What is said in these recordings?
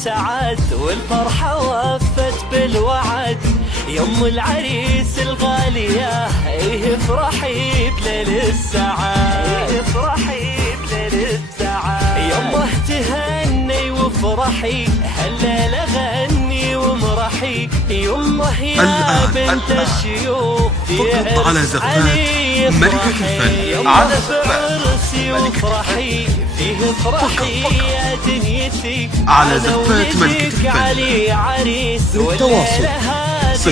وسعد والفرحة وفت بالوعد. يم العريس الغالية ايه افرحي بليل السعاد، ايه افرحي بليل السعاد. يمه تهني وافرحي هالليلة غني ومرحي. يمه يا بنت الشيوخ فقط على زفات ملكة الفن، على عرسي وافرحي فيه افرحي يا دنيتي. على زفات ملكة الفن. للتواصل 0537330780.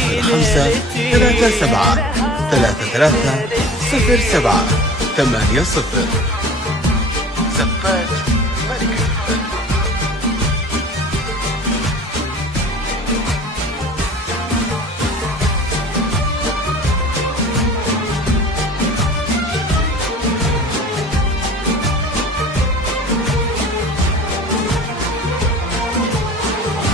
زفات ملكة الفن.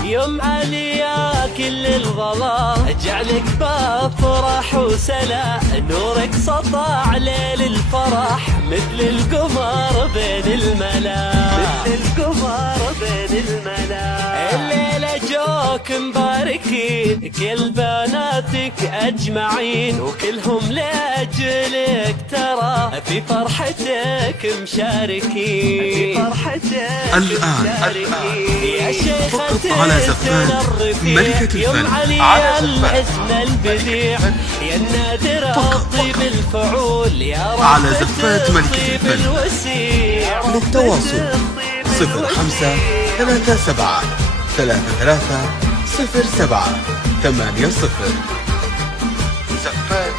يوم عليا كل الغلا جعلك بفرح وسلا. نورك سطع ليل الفرح مثل القمر بين الملا، مثل القمر بين الملا. الليلة جوك مباركين كل بناتك أجمعين، وكلهم لأجلك ترى في فرحتك مشاركين، في فرحتك الآن يا شيخة على زفات ملكة الفن. على الحسن البديع يا النادر الطيب الفعول يا على زفات ملكة الفن. للتواصل 0537330780. زفات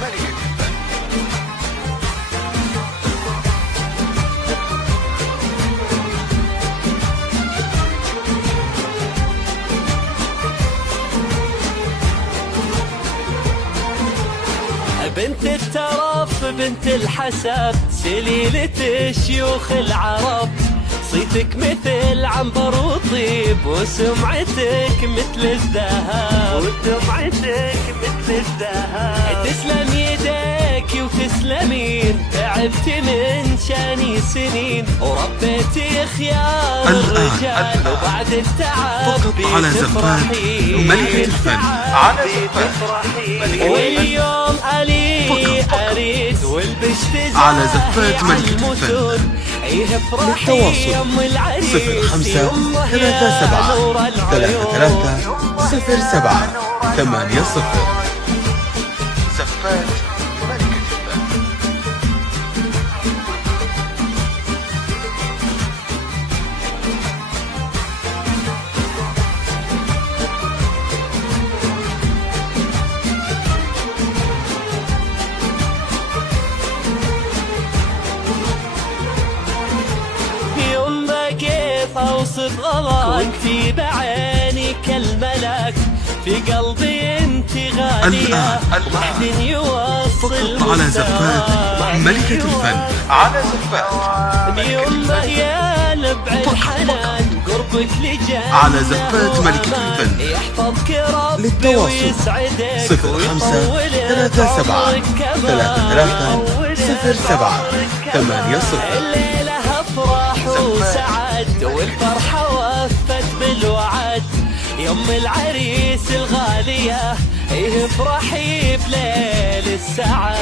ملكة الفن. بنت الترف بنت الحسب سليلة شيوخ العرب. صيتك مثل عنبر وطيب وسمعتك مثل الذهب، وسمعتك مثل الذهب. تسلم يديك وتسلمين تعبت من شاني سنين، وربيتي خيار الرجال وبعد التعب على زفات ملكة الفن. على زفات واليوم علي أريد والبشت على زفات ملكة الفن. للتواصل 0537330780. زفات ملكة الفن. اوصف غلاك كنتي بعينك الملك، في قلبي انت غالية ما حد يوصل. على زفات ملكة الفن. على زفات يما يا نبع الحنان قربك لجنة، على زفات ملكة الفن. يحفظك ربي ويسعدك 0537330780. الليلة افراح وسعد والفرحة وفت بالوعد. يم العريس الغالية ايه افرحي بليل السعاد،